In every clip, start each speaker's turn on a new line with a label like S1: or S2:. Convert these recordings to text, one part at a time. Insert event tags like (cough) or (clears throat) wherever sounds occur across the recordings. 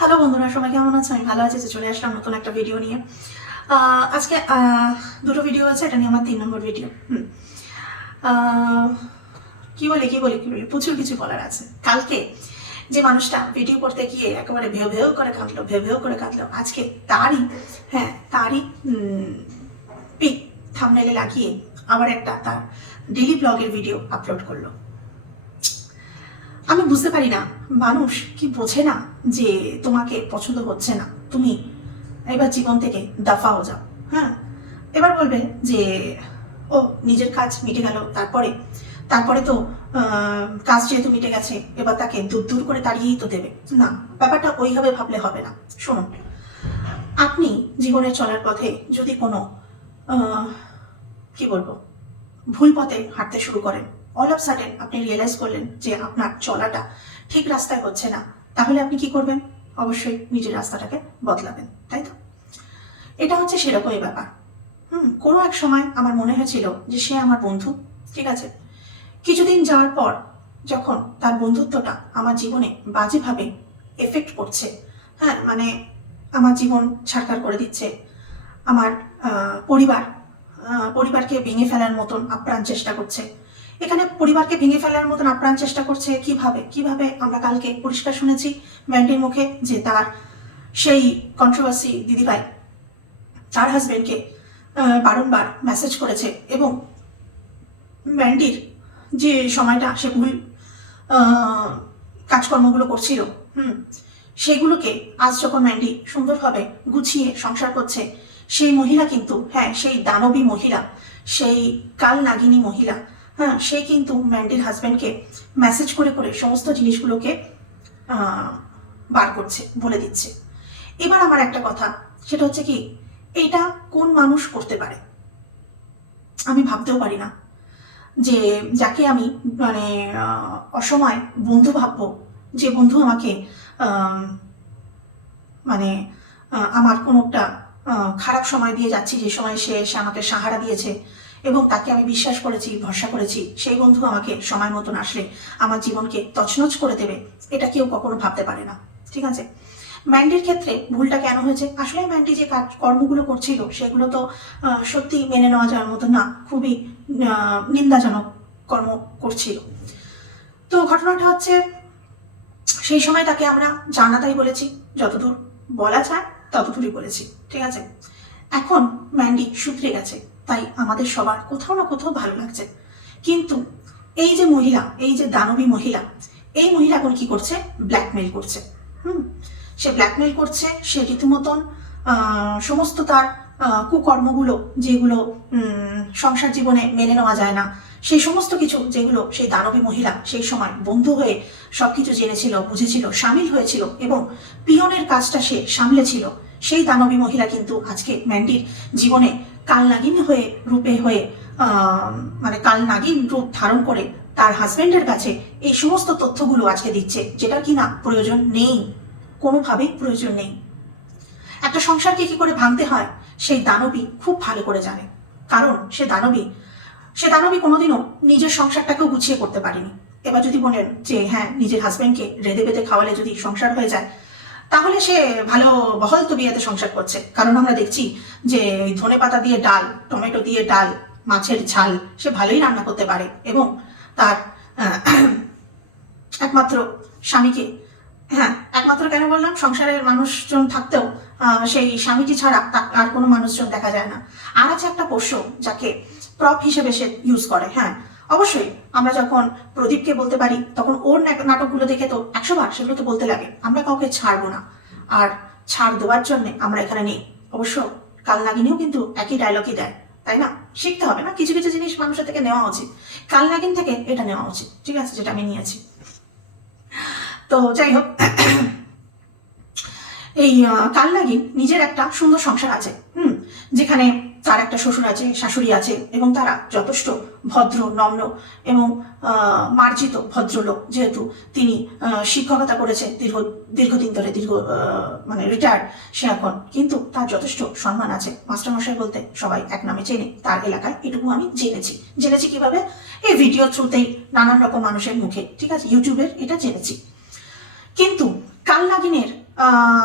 S1: Hello বন্ধুরা, সবাই কেমন আছে আমি ভালো আছি চলে আসলাম নতুন একটা ভিডিও নিয়ে। আজকে দুটো ভিডিও আছে, এটা নিয়ে আমার তিন নম্বর ভিডিও কি বলে কি বলে কি বলে? প্রচুর কিছু বলার আছে। কালকে যে মানুষটা ভিডিও করতে গিয়ে একেবারে ভেউ ভেউ করে কাঁদলো, ভেউ ভেউ করে কাঁদলো, আজকে তারই হ্যাঁ তারই পিক থামনেলে লাগিয়ে আবার একটা তার ডেলি ব্লগের ভিডিও আপলোড করল। আমি বুঝতে পারি না। মানুষ কি বোঝে না যে তোমাকে পছন্দ হচ্ছে না? তুমি এবার জীবন থেকে দফা হয়ে যাও হ্যাঁ? এবার বলবে যে, ও, নিজের কাজ মিটে গেল, তারপরে? তারপরে তো কাজ যেহেতু মিটে গেছে, এবার তাকে দূর দূর করে তাড়িয়েই তো দেবে। না, ব্যাপারটা ওইভাবে ভাবলে হবে না। শুনুন আপনি জীবনে চলার পথে যদি কোনো কি বলব, ভুল পথে হাঁটতে শুরু করেন অল অফ সাডেন আপনি রিয়েলাইজ করলেন যে আপনার চলাটা ঠিক রাস্তায় হচ্ছে না। তাহলে আপনি কি করবেন? অবশ্যই নিজের রাস্তাটাকে বদলাবেন, তাই তো? এটা হচ্ছে সেরকমই ব্যাপার। হুম, কোনো এক সময় আমার মনে হয়েছিল যে সে আমার বন্ধু, ঠিক আছে? কিছুদিন যাওয়ার পর যখন তার বন্ধুত্বটা আমার জীবনে বাজেভাবে এফেক্ট করছে হ্যাঁ মানে আমার জীবন ছাড়কার করে দিচ্ছে, আমার পরিবার পরিবারকে ভেঙে ফেলার মতন আপ্রাণ চেষ্টা করছে এখানে পরিবারকে ভেঙে ফেলার মতন আপ্রাণ চেষ্টা করছে কীভাবে? কীভাবে আমরা কালকে পরিষ্কার শুনেছি ম্যান্ডির মুখে যে তার সেই কন্ট্রোভার্সি দিদিভাই, তার হাজবেন্ডকে বারংবার মেসেজ করেছে এবং ম্যান্ডির যে সময়টা সে ভুল কাজকর্মগুলো করছিল, হুম, সেগুলোকে আজ যখন ম্যান্ডি সুন্দরভাবে গুছিয়ে সংসার করছে, সেই মহিলা কিন্তু হ্যাঁ সেই দানবী মহিলা, সেই কাল নাগিনী মহিলা হ্যাঁ সে কিন্তু ম্যান্ডির হাজব্যান্ডকে মেসেজ করে করে সমস্ত জিনিসগুলোকে বার করছে বলে দিচ্ছে। এবার আমার একটা কথা সেটা হচ্ছে কি এটা কোন মানুষ করতে পারে? আমি ভাবতেও পারি না যে যাকে আমি মানে অসময় বন্ধু ভাববো যে বন্ধু আমাকে আম, মানে আমার কোনো একটা খারাপ সময় দিয়ে যাচ্ছি যে সময় সে এসে আমাকে সাহারা দিয়েছে এবং তাকে আমি বিশ্বাস করেছি, ভরসা করেছি। সেই বন্ধু আমাকে সময় মতন আসলে আমার জীবনকে তছনছ করে দেবে, এটা কেউ কখনো ভাবতে পারে না। ঠিক আছে? ম্যান্ডির ক্ষেত্রে ভুলটা কেন হয়েছে? আসলে ম্যান্ডি যে কাজ কর্মগুলো করছিল, সেগুলো তো সত্যি মেনে নেওয়া যাওয়ার মতো না, খুবই নিন্দাজনক কর্ম করছিল। তো ঘটনাটা হচ্ছে, সেই সময় তাকে আমরা জানাতাই বলেছি। যতদূর বলা যায়, ততদূরই বলেছি। ঠিক আছে? এখন ম্যান্ডি শুধরে গেছে। তাই আমাদের সবার কোথাও না কোথাও ভালো লাগছে। কিন্তু এই যে মহিলা, এই যে দানবী মহিলা, এই মহিলা কি করছে? ব্ল্যাকমেল করছে। হুম? সে ব্ল্যাকমেল করছে, সে রীতিমতন সমস্ত তার কুকর্মগুলো যেগুলো সংসার জীবনে মেনে নেওয়া যায় না সেই সমস্ত কিছু যেগুলো সেই দানবী মহিলা সেই সময় বন্ধু হয়ে সবকিছু জেনেছিল, বুঝেছিল, সামিল হয়েছিল এবং পিয়নের কাজটা সে সামলেছিল, সেই দানবী মহিলা কিন্তু আজকে ম্যান্ডির জীবনে কাল নাগিন হয়ে, রূপে হয়ে মানে কাল নাগিন রূপ ধারণ করে তার হাজবেন্ডের কাছে এই সমস্ত তথ্যগুলো আজকে দিচ্ছে, যেটা কিনা প্রয়োজন নেই, কোনোভাবেই প্রয়োজন নেই। একটা সংসারকে কি করে ভাঙতে হয়, সেই দানবী খুব ভালো করে জানে। কারণ সে দানবী সে দানবী কোনোদিনও নিজের সংসারটাকেও গুছিয়ে করতে পারেনি। এবার যদি বলেন যে হ্যাঁ নিজের হাজবেন্ডকে রেঁধে বেঁধে খাওয়ালে যদি সংসার হয়ে যায় তাহলে সে ভালো বহল বিয়েতে সংসার করছে। কারণ আমরা দেখছি যে ধনে পাতা দিয়ে ডাল, টমেটো দিয়ে ডাল, মাছের ঝাল সে ভালোই রান্না করতে পারে এবং তার একমাত্র স্বামীকে হ্যাঁ একমাত্র কেন বললাম? সংসারের মানুষজন থাকতেও সেই স্বামীটি ছাড়া আর কোনো মানুষজন দেখা যায় না। আর আছে একটা পোষ্য যাকে প্রপ হিসেবে সে ইউজ করে হ্যাঁ অবশ্যই, আমরা যখন প্রদীপকে বলতে পারি, তখন ওর নাটকগুলো দেখে তো একশো বার সেগুলো তো বলতে লাগে। আমরা কাউকে ছাড়বো না। আর ছাড় দেওয়ার জন্য আমরা এখানে নেই। অবশ্য কাল নাগিনীও কিন্তু একই ডায়লগই দেয়, তাই না? শিখতে হবে না, কিছু কিছু জিনিস মানুষের থেকে নেওয়া উচিত। কাল নাগিন থেকে এটা নেওয়া উচিত, ঠিক আছে, যেটা আমি নিয়েছি। তো যাই হোক, এই কাল নাগিন নিজের একটা সুন্দর সংসার আছে, হুম? যেখানে তার একটা শ্বশুর আছে, শাশুড়ি আছে এবং তারা যথেষ্ট ভদ্র, নম্র এবং মার্জিত ভদ্রলোক। যেহেতু তিনি শিক্ষকতা করেছে দীর্ঘ, দীর্ঘদিন ধরে, দীর্ঘ মানে রিটায়ার্ড সে এখন। কিন্তু তার যথেষ্ট সম্মান আছে। মাস্টারমশাই বলতে সবাই এক নামে চেনে তার এলাকায়। এটুকু আমি জেনেছি। জেনেছি কীভাবে? এই ভিডিও থ্রুতেই নানান রকম মানুষের মুখে, ঠিক আছে? ইউটিউবের এটা জেনেছি। কিন্তু কাল নাগিনের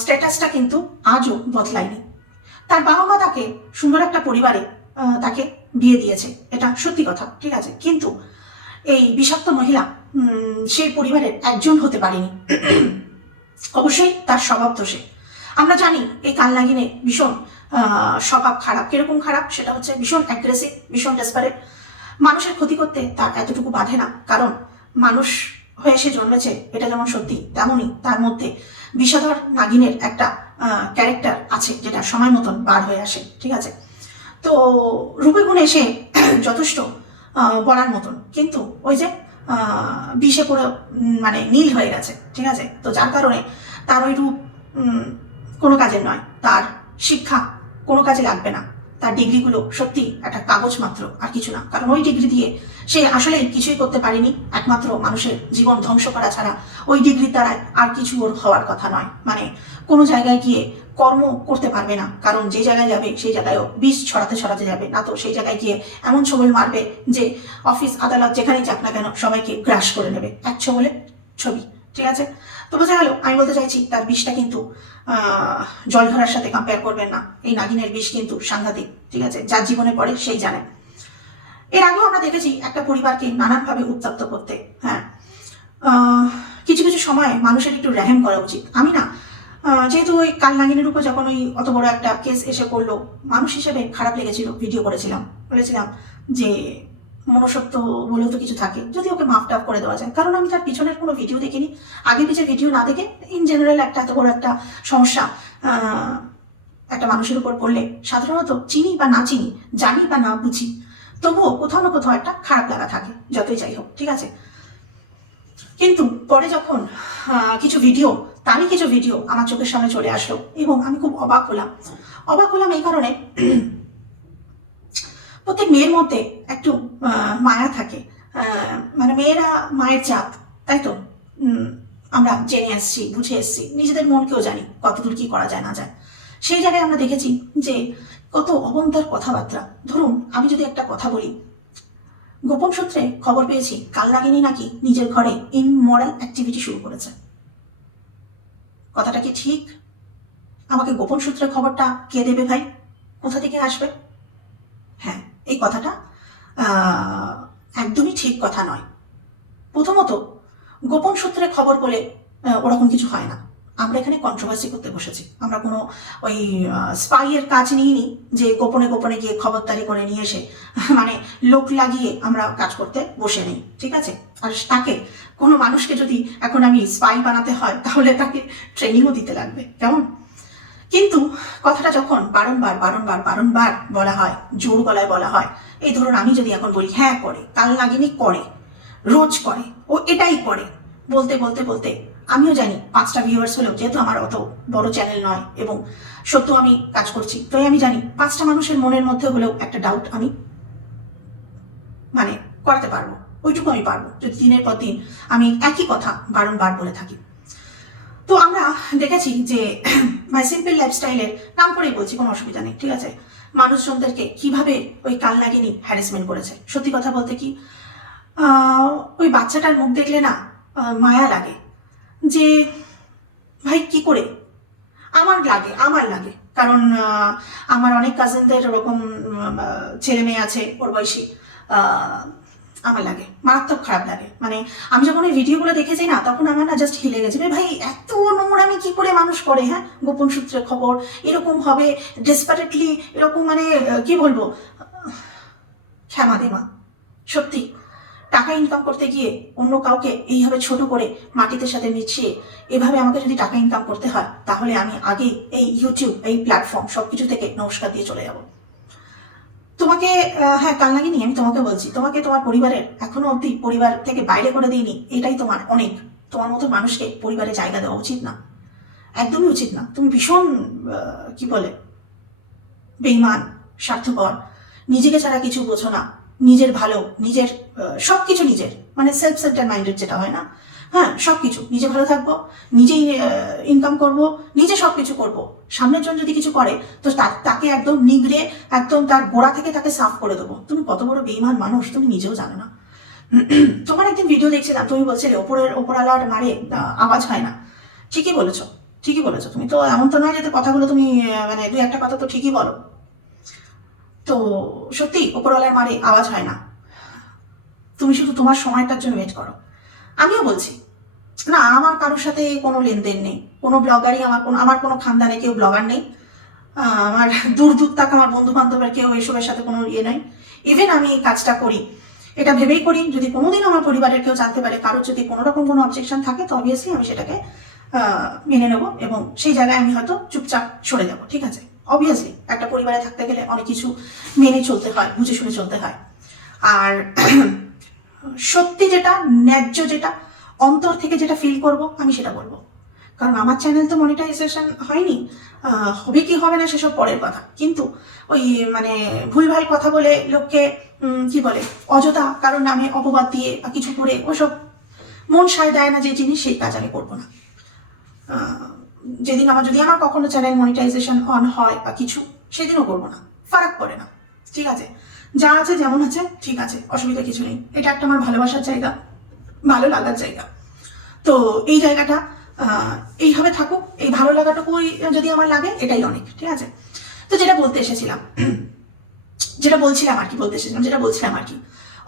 S1: স্ট্যাটাসটা কিন্তু আজও বদলায়নি। তার বাবা মা তাকে সুন্দর একটা পরিবারে তাকে বিয়ে দিয়েছে। এটা সত্যি কথা, ঠিক আছে? কিন্তু এই বিষাক্ত মহিলা সেই পরিবারের একজন হতে পারেনি। (clears throat) অবশ্যই তার স্বভাব দোষে আমরা জানি এই কালনাগিনে ভীষণ স্বভাব খারাপ। কীরকম খারাপ? সেটা হচ্ছে ভীষণ অ্যাগ্রেসিভ ভীষণ ডেসপারেট মানুষের ক্ষতি করতে তার এতটুকু বাধে না। কারণ মানুষ হয়ে সে জন্মেছে, এটা যেমন সত্যি, তেমনই তার মধ্যে বিষধর নাগিনের একটা ক্যারেক্টার আছে যেটা সময় মতন বার হয়ে আসে, ঠিক আছে? তো রূপে গুণে সে (clears throat) যথেষ্ট বলার মতন। কিন্তু ওই যে বিষে পুরো মানে নীল হয়ে গেছে, ঠিক আছে? তো যার কারণে তার ওই রূপ কোনো কাজের নয়। তার শিক্ষা কোনো কাজে লাগবে না। তার ডিগ্রিগুলো সত্যি একটা কাগজ মাত্র, আর কিছু না। কারণ ওই ডিগ্রি দিয়ে সে আসলে কিছুই করতে পারেনি, একমাত্র মানুষের জীবন ধ্বংস করা ছাড়া। ওই ডিগ্রির দ্বারায় আর কিছু ওর হওয়ার কথা নয়। মানে কোনো জায়গায় গিয়ে কর্ম করতে পারবে না, কারণ যে জায়গায় যাবে সেই জায়গায়ও বিষ ছড়াতে ছড়াতে যাবে। না তো সেই জায়গায় গিয়ে এমন ছবল মারবে যে, অফিস, আদালত যেখানেই যাক না কেন সবাইকে গ্রাস করে নেবে। এক ছবলে ছবি। ঠিক আছে? তো বোঝা গেল আমি বলতে চাইছি তার বিষটা কিন্তু আহ, জল ধরার সাথে কম্পেয়ার করবেন না। এই নাগিনের বিষ কিন্তু সাংঘাতিক ঠিক আছে? যার জীবনে পড়ে সেই জানে। এর আগেও আমরা দেখেছি একটা পরিবারকে নানানভাবে উত্তপ্ত করতে হ্যাঁ? কিছু কিছু সময় মানুষের একটু রেহেম করা উচিত। আমি না যেহেতু ওই কাল নাগিনের উপর যখন ওই অত বড় একটা কেস এসে পড়ল মানুষ হিসেবে খারাপ লেগেছিল ভিডিও করেছিলাম। বলেছিলাম যে মনুষ্যত্ব বলেও তো কিছু থাকে। যদি ওকে মাফ টাফ করে দেওয়া যায়। কারণ আমি তার পিছনের কোনো ভিডিও দেখিনি। আগে পিছে ভিডিও না দেখে ইন জেনারেল একটা এত বড় একটা সমস্যা একটা মানুষের উপর পড়লে সাধারণত চিনি বা না চিনি, জানি বা না বুঝি, তবুও কোথাও না কোথাও একটা খারাপ লাগা থাকে, যতই যাই হোক, ঠিক আছে? কিন্তু পরে যখন কিছু ভিডিও তারই কিছু ভিডিও আমার চোখের সামনে চলে আসলো এবং আমি খুব অবাক হলাম। অবাক হলাম এই কারণে প্রত্যেক মেয়ের মধ্যে একটু মায়া থাকে। মানে মেয়েরা মায়ের চাপ, তাই তো? আমরা জেনে আসছি, বুঝে এসছি, নিজেদের মনকেও জানি কতদূর কি করা যায়, না যায়। সেই জায়গায় আমরা দেখেছি যে কত অবন্তর কথাবার্তা। ধরুন, আমি যদি একটা কথা বলি, গোপন সূত্রে খবর পেয়েছি, কাল নাগিনী নাকি নিজের ঘরে ইনমরাল অ্যাক্টিভিটি শুরু করেছে। কথাটা কি ঠিক? আমাকে গোপন সূত্রে খবরটা কে দেবে ভাই? কোথা থেকে আসবে? এই কথাটা একদমই ঠিক কথা নয়। প্রথমত, গোপন সূত্রে খবর বলে ওরকম কিছু হয় না। আমরা এখানে কন্ট্রোভার্সি করতে বসেছি। আমরা কোনো ওই স্পাইয়ের কাজ নিইনি যে গোপনে গোপনে গিয়ে খবরদারি করে নিয়ে এসে মানে লোক লাগিয়ে আমরা কাজ করতে বসে নেই, ঠিক আছে? আর তাকে, কোনো মানুষকে যদি এখন আমি স্পাই বানাতে হয়, তাহলে তাকে ট্রেনিংও দিতে লাগবে। কেমন? কিন্তু কথাটা যখন বারংবার বারংবার বারংবার বলা হয়, জোর গলায় বলা হয়, এই ধরুন আমি যদি এখন বলি হ্যাঁ করে কাল নাগিনী করে, রোজ করে, ও এটাই করে। বলতে বলতে বলতে আমিও জানি পাঁচটা ভিউয়ার্স হলেও যেহেতু আমার অত বড় চ্যানেল নয় এবং সত্য আমি কাজ করছি তাই আমি জানি পাঁচটা মানুষের মনের মধ্যে হলেও একটা ডাউট আমি মানে করাতে পারব, ওইটুকু আমি পারব। যদি দিনের পর দিন আমি একই কথা বারংবার বলে থাকি। তো আমরা দেখেছি যে মাই সিম্পল লাইফস্টাইলের নাম করেই বলছি, কোনো অসুবিধা নেই, ঠিক আছে? মানুষজনদেরকে কীভাবে ওই কালনাগিনী হ্যারাসমেন্ট করেছে? সত্যি কথা বলতে কি? ওই বাচ্চাটার মুখ দেখলে না মায়া লাগে। যে, ভাই, কি করে? আমার লাগে আমার লাগে। কারণ আমার অনেক কাজিনদের ওরকম ছেলে মেয়ে আছে ওর বয়সী। আমার লাগে, মারাত্মক খারাপ লাগে। মানে আমি যখন ওই ভিডিওগুলো দেখেছি না, তখন আমার না জাস্ট হিলে গেছে ভাই, এত নোংরামি কি করে মানুষ করে হ্যাঁ? গোপন সূত্রে খবর, এরকম হবে ডেসপারেটলি এরকম মানে কি বলব? ক্ষমা দেমা সত্যি। টাকা ইনকাম করতে গিয়ে অন্য কাউকে এইভাবে ছোট করে মাটিতে সাথে মিশিয়ে এভাবে আমাকে যদি টাকা ইনকাম করতে হয়, তাহলে আমি আগেই এই ইউটিউব এই প্ল্যাটফর্ম সবকিছু থেকে নমস্কার দিয়ে চলে যাব। তোমাকে হ্যাঁ কাল নাগিনি, আমি তোমাকে বলছি। তোমাকে তোমার পরিবারের এখনও অবধি পরিবার থেকে বাইরে করে দিইনি। এটাই তোমার অনেক। তোমার মতো মানুষকে পরিবারে জায়গা দেওয়া উচিত না। একদমই উচিত না। তুমি ভীষণ কি বলে, বেইমান, স্বার্থপর। নিজেকে ছাড়া কিছু বোঝো না। নিজের ভালো, নিজের সব কিছু নিজের। মানে সেলফ সেন্টার মাইন্ডেড যেটা হয় না? হ্যাঁ সব কিছু নিজে ভালো থাকব, নিজেই ইনকাম করব, নিজে সব কিছু করব। সামনের জন যদি কিছু করে, তো তাকে একদম নিগড়ে, একদম তার গোড়া থেকে তাকে সাফ করে দেবো। তুমি কত বড় বেইমান মানুষ, তুমি নিজেও জানো না। (clears throat) তোমার একদিন ভিডিও দেখছিলাম, তুমি বলছিলে, ওপরের ওপরালার মারে আওয়াজ হয় না। ঠিকই বলেছ ঠিকই বলেছ। তুমি তো এমন তো নয় যে কথাগুলো তুমি মানে দুই একটা কথা তো ঠিকই বলো। তো সত্যি ওপরওয়ালার মারে, আওয়াজ হয় না। তুমি শুধু তোমার সময়টার জন্য ওয়েট করো। আমিও বলছি, না, আমার কারোর সাথে কোনো লেনদেন নেই। কোনো ব্লগারই আমার কোনো আমার কোনো খানদানে কেউ ব্লগার নেই। আমার দূর দূর তাক আমার বন্ধু বান্ধবের কেউ এসবের সাথে কোনো ইয়ে নাই। ইভেন আমি এই কাজটা করি। এটা ভেবেই করি, যদি কোনোদিন আমার পরিবারের কেউ জানতে পারে, কারোর যদি কোনো রকম কোনো অবজেকশন থাকে, তো অবভিয়াসলি আমি সেটাকে মেনে নেব এবং সেই জায়গায় আমি হয়তো চুপচাপ সরে যাব, ঠিক আছে? অবভিয়াসলি একটা পরিবারে থাকতে গেলে অনেক কিছু মেনে চলতে হয়, বুঝে শুনে চলতে হয়। আর সত্যি যেটা, ন্যায্য যেটা, অন্তর থেকে যেটা ফিল করব, আমি সেটা বলব। কারণ আমার চ্যানেল তো মনিটাইজেশন হয়নি হবে কি হবে না সেসব পরের কথা। কিন্তু ওই মানে ভুলভাল কথা বলে লোককে কি বলে, অযথা কারোর নামে অপবাদ দিয়ে বা কিছু করে ওসব মন সায় দেয় না যে জিনিস, সেই কাজ আমি করব না। যেদিন আমার, যদি আমার কখনো চ্যানেল মনিটাইজেশন অন হয় বা কিছু, সেদিনও করব না। ফারাক পড়ে না। ঠিক আছে? যা আছে যেমন আছে, ঠিক আছে, অসুবিধা কিছু নেই। এটা একটা আমার ভালোবাসার জায়গা, ভালো লাগার জায়গা। তো এই জায়গাটা এইভাবে থাকুক, এই ভালো লাগাটুকুই যদি আমার লাগে, এটাই অনেক, ঠিক আছে? তো যেটা বলতে এসেছিলাম, (clears throat) যেটা বলছিলাম আর কি, বলতে এসেছিলাম, যেটা বলছিলাম আর কি,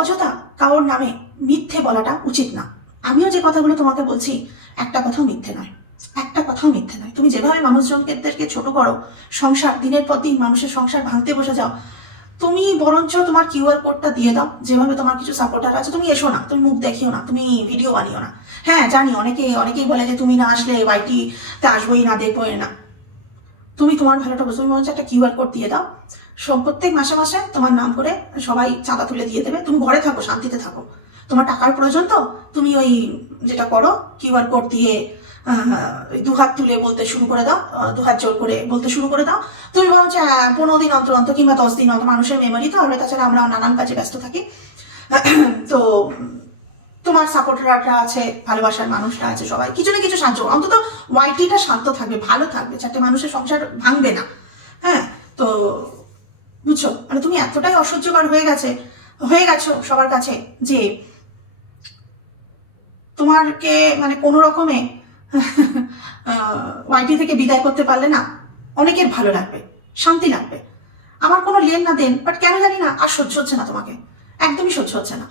S1: অযথা কারোর নামে মিথ্যে বলাটা উচিত না। আমিও যে কথাগুলো তোমাকে বলছি, একটা কথাও মিথ্যে নয়, একটা কথাও মিথ্যে নয়। তুমি যেভাবে মানুষজনকে ছোট করো, সংসার, দিনের পর দিন মানুষের সংসার ভাঙতে বসে যাও তুমি বরঞ্চ তোমার কিউআর কোডটা দিয়ে দাও, যেভাবে তোমার কিছু সাপোর্টার আছে। তুমি এসো না, তুমি মুখ দেখিও না, তুমি ভিডিও বানিও না। হ্যাঁ জানি, অনেকে অনেকেই বলে যে তুমি না আসলে ওয়াইটি তে আসবোই না, দেখবোই না। তুমি তোমার ভালোটা বুঝো, তুমি বরঞ্চ একটা কিউআর কোড দিয়ে দাও। সব প্রত্যেক মাসে মাসে তোমার নাম করে সবাই চাঁদা তুলে দিয়ে দেবে। তুমি ঘরে থাকো, শান্তিতে থাকো। তোমার টাকার প্রয়োজন তো, তুমি ওই যেটা করো কিউআর কোড দিয়ে আহ, ওই দু হাত তুলে বলতে শুরু করে দাও আহ, দু হাত জোর করে বলতে শুরু করে দাও। তুমি বরঞ্চ আহ, পনেরো দিন অন্তর অন্তর কিংবা দশ দিন অন্তর মানুষের মেমোরি তো আমরা তাছাড়া আমরা নানান কাজে ব্যস্ত থাকি। (clears throat) তো তোমার সাপোর্টাররা আছে ভালোবাসার মানুষরা আছে সবাই। কিছু না কিছু সাহায্য অন্তত ওয়াইটিটা শান্ত থাকবে ভালো থাকবে চারটে মানুষের সংসার ভাঙবে না। হ্যাঁ? তো বুঝছ? মানে তুমি এতটাই অসহ্যকর হয়ে গেছে হয়ে গেছো সবার কাছে যে তোমারকে মানে কোনো রকমে ওয়াইটি থেকে বিদায় করতে পারলে না, অনেকের ভালো লাগবে, শান্তি লাগবে। আমার কোনো লেন না দেন বাট কেন জানি না, আর সহ্য হচ্ছে না তোমাকে। একদমই সহ্য হচ্ছে না।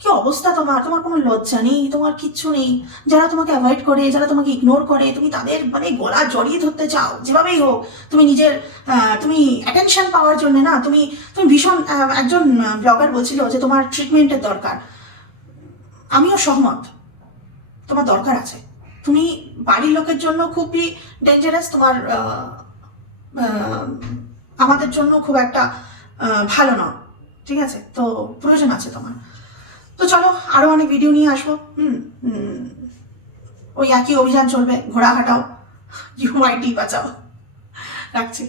S1: কি অবস্থা তোমার? তোমার কোনো লজ্জা নেই, তোমার কিচ্ছু নেই। যারা তোমাকে অ্যাভয়েড করে, যারা তোমাকে ইগনোর করে, তুমি তাদের মানে গলা জড়িয়ে ধরতে চাও, যেভাবেই হোক, তুমি নিজের তুমি অ্যাটেনশন পাওয়ার জন্য না, তুমি তুমি ভীষণ একজন ব্লগার বলছিল যে তোমার ট্রিটমেন্টের দরকার। আমিও সহমত। তোমার দরকার আছে। তুমি বাড়ির লোকের জন্য খুবই ডেঞ্জারাস তোমার আমাদের জন্য খুব একটা ভালো নয়। ঠিক আছে? তো প্রয়োজন আছে তোমার। তো চলো আরও অনেক ভিডিও নিয়ে আসব। হুম ওই একই অভিযান চলবে। ঘোড়া হাঁটাও। মাইটি বাঁচাও। রাখছি।